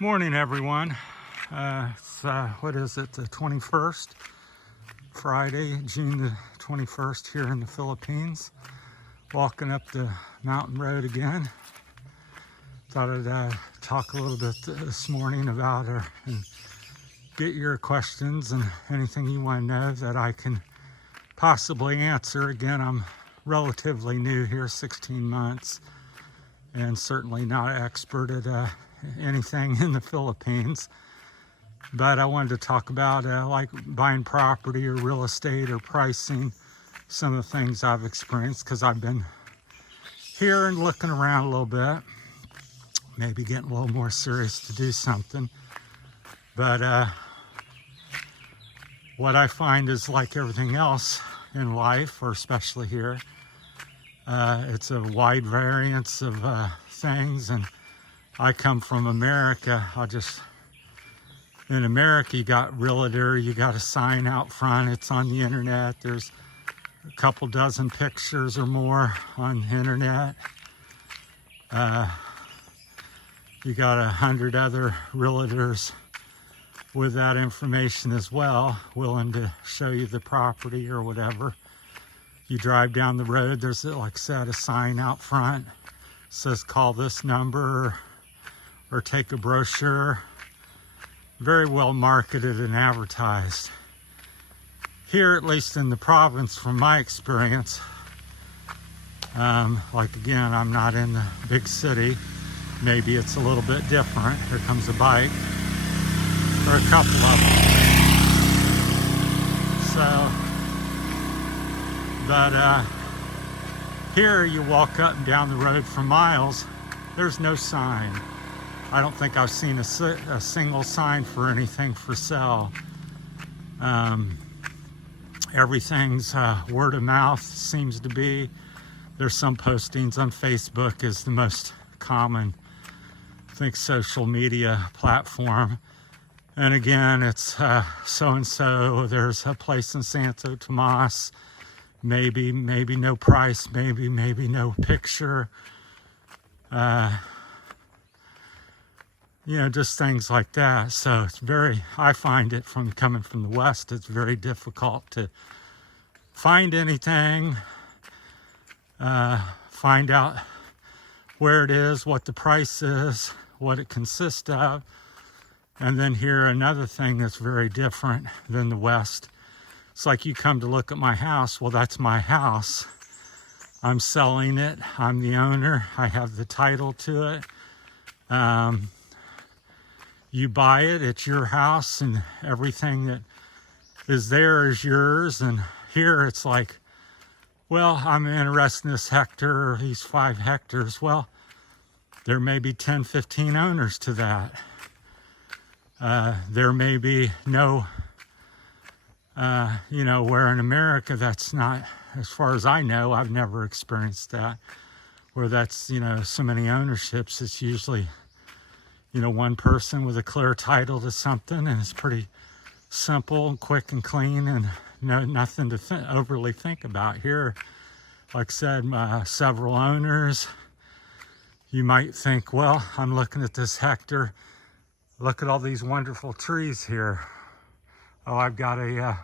Morning, everyone. What is it, the 21st? Friday, June the 21st here in the Philippines. Walking up the mountain road again. Thought I'd talk a little bit this morning about and get your questions and anything you want to know that I can possibly answer. Again, I'm relatively new here, 16 months, and certainly not an expert at anything in the Philippines. But I wanted to talk about like buying property or real estate or pricing, some of the things I've experienced because I've been here and looking around a little bit, maybe getting a little more serious to do something. But what I find is, like everything else in life, or especially here, it's a wide variance of things. And I come from America. In America, you got realtor, you got a sign out front, it's on the internet. There's a couple dozen pictures or more on the internet. You got 100 other realtors with that information as well, willing to show you the property or whatever. You drive down the road, there's, like I said, a sign out front, says call this number or take a brochure. Very well marketed and advertised. Here, at least in the province, from my experience, like again, I'm not in the big city. Maybe it's a little bit different. Here comes a bike, or a couple of them. But here you walk up and down the road for miles, there's no sign. I don't think I've seen a single sign for anything for sale. Everything's word of mouth, seems to be. There's some postings on Facebook is the most common, I think, social media platform. And again, it's so-and-so, there's a place in Santo Tomas, maybe no price, maybe no picture. Just things like that. So it's I find it coming from the West, it's very difficult to find anything, find out where it is, what the price is, what it consists of. And then here, another thing that's very different than the West. It's like you come to look at my house. Well, that's my house. I'm selling it. I'm the owner. I have the title to it. You buy it, it's your house, and everything that is there is yours. And here it's like, well, I'm interested in this hectare or these 5 hectares. Well, there may be 10, 15 owners to that. There may be no, where in America that's not, as far as I know, I've never experienced that, where that's, so many ownerships. It's usually, one person with a clear title to something, and it's pretty simple and quick and clean, and nothing to overly think about. Here, like I said, several owners. You might think, well, I'm looking at this hectare. Look at all these wonderful trees here. Oh, I've got a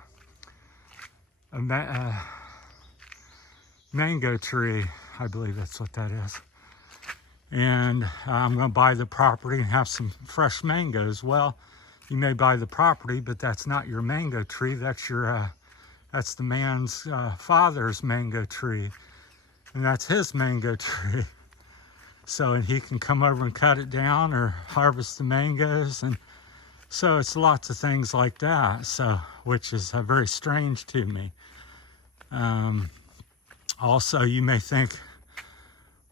mango tree. I believe that's what that is. And I'm going to buy the property and have some fresh mangoes. Well, you may buy the property, but that's not your mango tree. That's that's the man's father's mango tree, and that's his mango tree. So, and he can come over and cut it down or harvest the mangoes, and so it's lots of things like that. So, which is very strange to me. Also, you may think,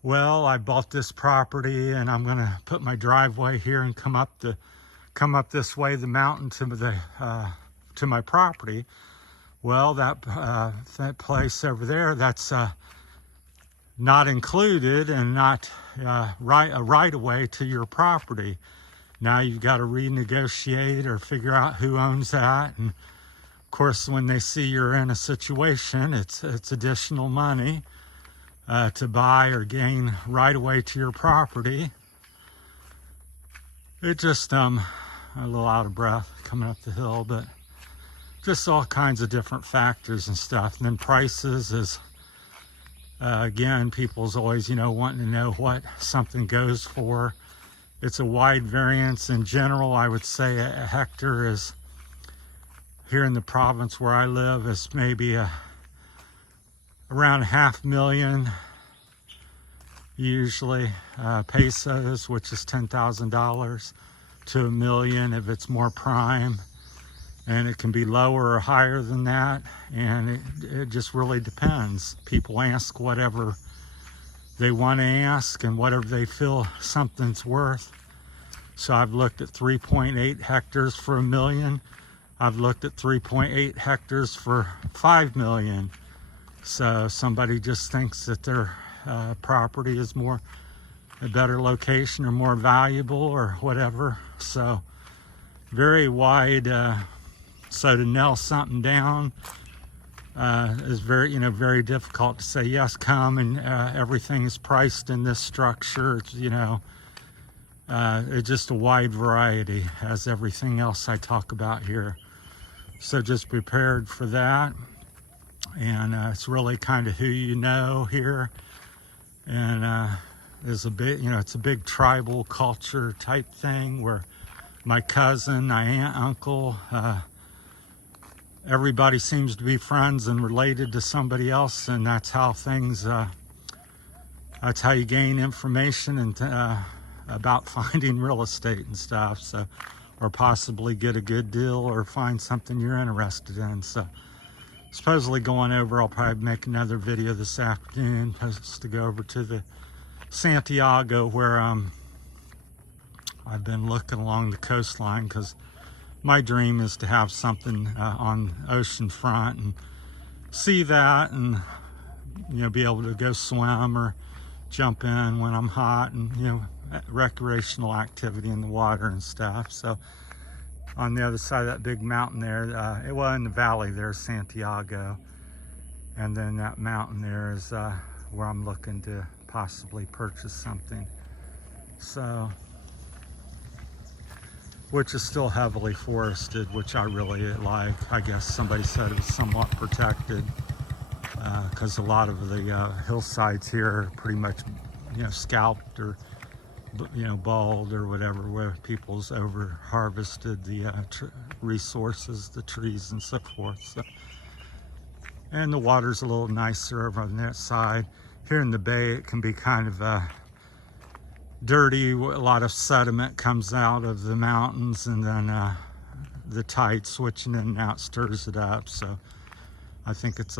well, I bought this property and I'm going to put my driveway here and come up this way the mountain to my property. Well, that place over there, that's not included and not a right of way to your property. Now you've got to renegotiate or figure out who owns that. And of course, when they see you're in a situation, it's additional money to buy or gain right away to your property. it just, I'm a little out of breath coming up the hill, but just all kinds of different factors and stuff. And then prices is, again, people's always, wanting to know what something goes for. It's a wide variance. In general, I would say a hectare is, here in the province where I live, is maybe around $500,000 usually, pesos, which is $10,000 to $1 million if it's more prime. And it can be lower or higher than that, and it just really depends. People ask whatever they want to ask and whatever they feel something's worth. So I've looked at 3.8 hectares for $1 million. I've looked at 3.8 hectares for $5 million. So somebody just thinks that their property is a better location or more valuable or whatever. So very wide. So to nail something down is very difficult to say, yes, come and everything is priced in this structure. It's, it's just a wide variety, as everything else I talk about here. So just prepared for that. And it's really kind of who you know here. And there's a bit, it's a big tribal culture type thing where my cousin, my aunt, uncle, everybody seems to be friends and related to somebody else, and that's how things, that's how you gain information and about finding real estate and stuff. So, or possibly get a good deal or find something you're interested in. So supposedly going over, I'll probably make another video this afternoon to go over to the Santiago, where I've been looking along the coastline, because my dream is to have something on ocean front and see that, and be able to go swim or jump in when I'm hot, and recreational activity in the water and stuff. So on the other side of that big mountain there, in the valley there's Santiago, and then that mountain there is where I'm looking to possibly purchase something. So, which is still heavily forested, which I really like. I guess somebody said it was somewhat protected, because a lot of the hillsides here are pretty much, scalped or, bald or whatever, where people's over harvested the resources, the trees and so forth. So, and the water's a little nicer over on that side. Here in the bay, it can be kind of dirty. A lot of sediment comes out of the mountains, and then the tide switching in and out stirs it up. So I think it's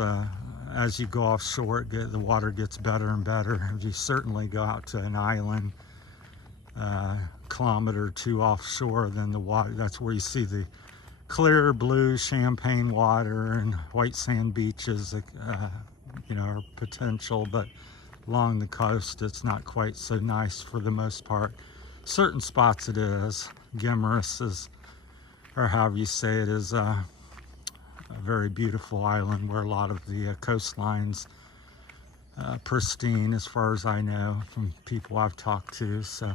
as you go offshore, the water gets better and better. You certainly go out to an island, kilometer or two offshore, then the water, that's where you see the clear blue champagne water and white sand beaches, are potential, but along the coast it's not quite so nice for the most part. Certain spots it is. Guimaras is, or however you say it, is a very beautiful island where a lot of the coastlines pristine, as far as I know from people I've talked to. So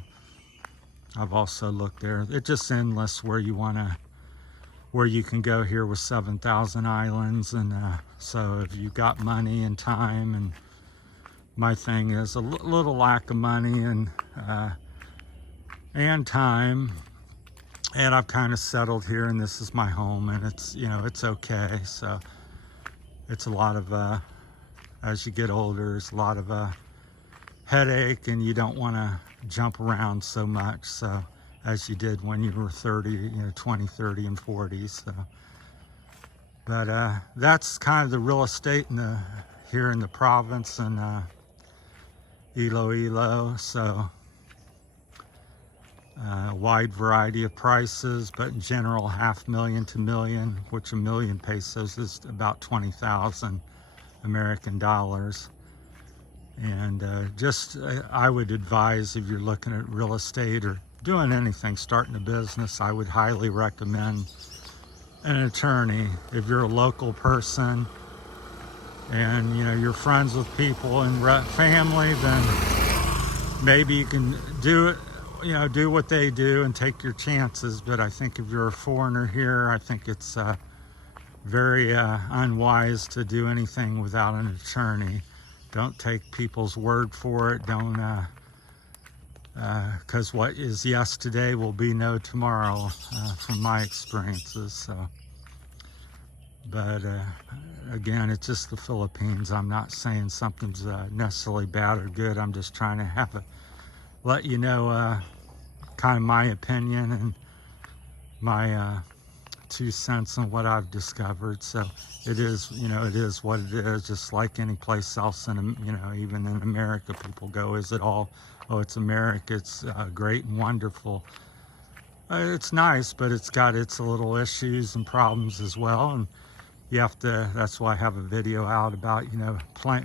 I've also looked there. It's just endless where you can go here with 7,000 islands. And so if you've got money and time, and my thing is a little lack of money and time, and I've kind of settled here, and this is my home, and it's, it's okay. So it's a lot of, as you get older, it's a lot of headache, and you don't want to jump around so much, so as you did when you were 30, 20, 30, and 40. So, but that's kind of the real estate here in the province, and Iloilo. So wide variety of prices, but in general $500,000 to $1 million, which $1 million pesos is about 20,000 American dollars. And I would advise, if you're looking at real estate or doing anything, starting a business, I would highly recommend an attorney. If you're a local person and you're friends with people and family, then maybe you can do it do what they do and take your chances. But I think if you're a foreigner here, I think it's very unwise to do anything without an attorney. Don't take people's word for it. Don't, because what is yes today will be no tomorrow, from my experiences. So, but again, it's just the Philippines. I'm not saying something's necessarily bad or good. I'm just trying to let you know kind of my opinion and my 2 cents on what I've discovered. So it is, it is what it is, just like any place else in, even in America, people go, is it all, oh, it's America, it's great and wonderful. It's nice, but it's got its little issues and problems as well. And you have to, that's why I have a video out about,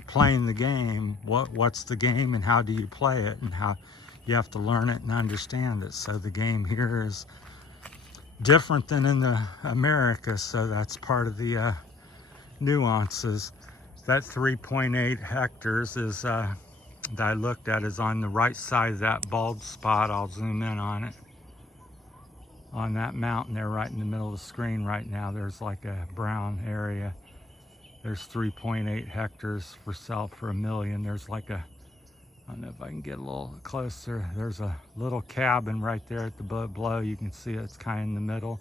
playing the game. What's the game and how do you play it, and how you have to learn it and understand it. So the game here is different than in the America, so that's part of the nuances. That 3.8 hectares is that I looked at is on the right side of that bald spot. I'll zoom in on it. On that mountain there, right in the middle of the screen right now, there's like a brown area. There's 3.8 hectares for sale for $1 million. There's like a, I don't know if I can get a little closer. There's a little cabin right there at the below. You can see it's kind of in the middle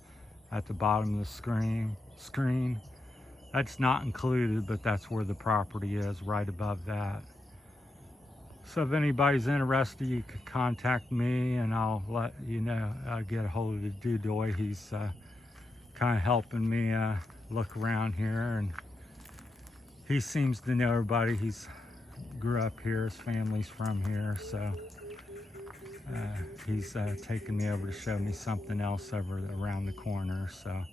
at the bottom of the screen. That's not included, but that's where the property is, right above that. So if anybody's interested, you can contact me and I'll let you know. I'll get a hold of the Dudoy. He's kind of helping me look around here, and he seems to know everybody. He's grew up here, his family's from here, so he's taken me over to show me something else over around the corner. So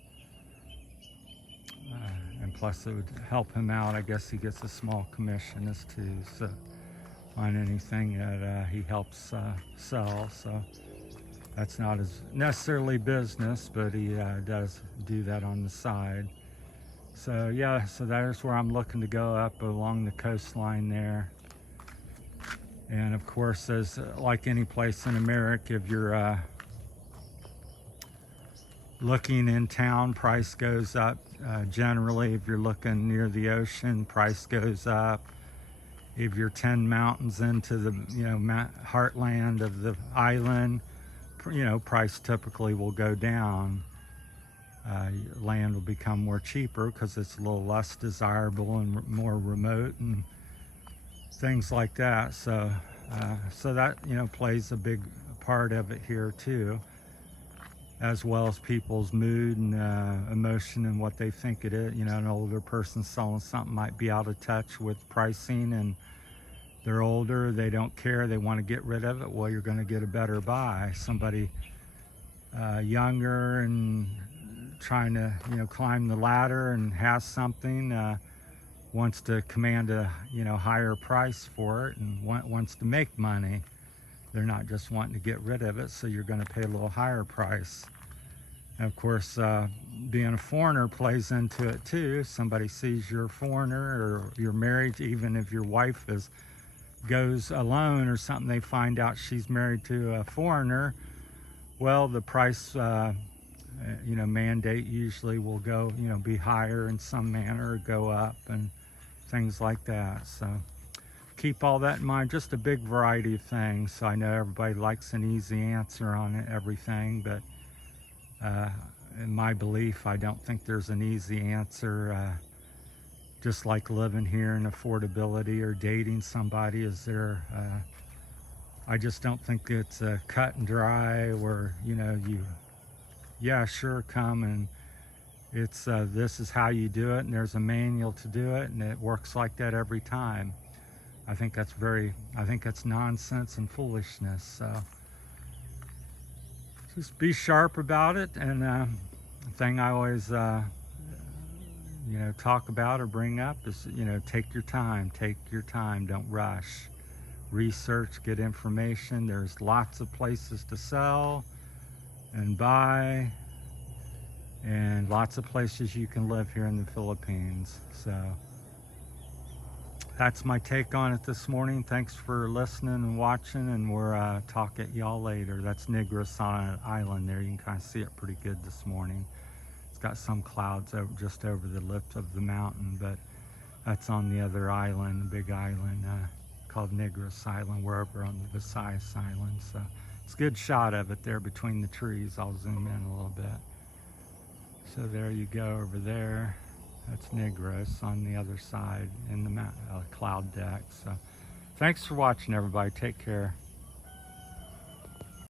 and plus it would help him out. I guess he gets a small commission as too, so on anything that he helps sell. So that's not his necessarily business, but he does do that on the side. So yeah, so there's where I'm looking to go, up along the coastline there. And of course, as like any place in America, if you're looking in town, price goes up. Generally, if you're looking near the ocean, price goes up. If you're 10 mountains into the heartland of the island, price typically will go down. Land will become more cheaper because it's a little less desirable and more remote and things like that. So so that plays a big part of it here too, as well as people's mood and emotion and what they think it is. An older person selling something might be out of touch with pricing, and they're older, they don't care, they want to get rid of it. Well, you're going to get a better buy. Somebody younger and trying to climb the ladder and has something, wants to command a higher price for it and wants to make money. They're not just wanting to get rid of it, so you're going to pay a little higher price. And of course, being a foreigner plays into it too. Somebody sees you're a foreigner or you're married, even if your wife goes alone or something, they find out she's married to a foreigner. Well, the price mandate usually will go be higher in some manner, or go up, and things like that. So keep all that in mind. Just a big variety of things. So I know everybody likes an easy answer on everything, but in my belief, I don't think there's an easy answer. Just like living here and affordability or dating somebody, I just don't think it's cut and dry where sure, come and it's this is how you do it, and there's a manual to do it, and it works like that every time. I think that's nonsense and foolishness. So just be sharp about it. And the thing I always talk about or bring up is take your time, don't rush. Research, get information. There's lots of places to sell and buy, and lots of places you can live here in the Philippines. So that's my take on it this morning. Thanks for listening and watching, and we'll talk at y'all later. That's Negros Island there. You can kind of see it pretty good this morning. It's got some clouds just over the lip of the mountain, but that's on the other island, the big island called Negros Island. We're over on the Visayas Island, so it's a good shot of it there between the trees. I'll zoom in a little bit. So there you go over there. That's Negros on the other side in the cloud deck. So thanks for watching, everybody. Take care.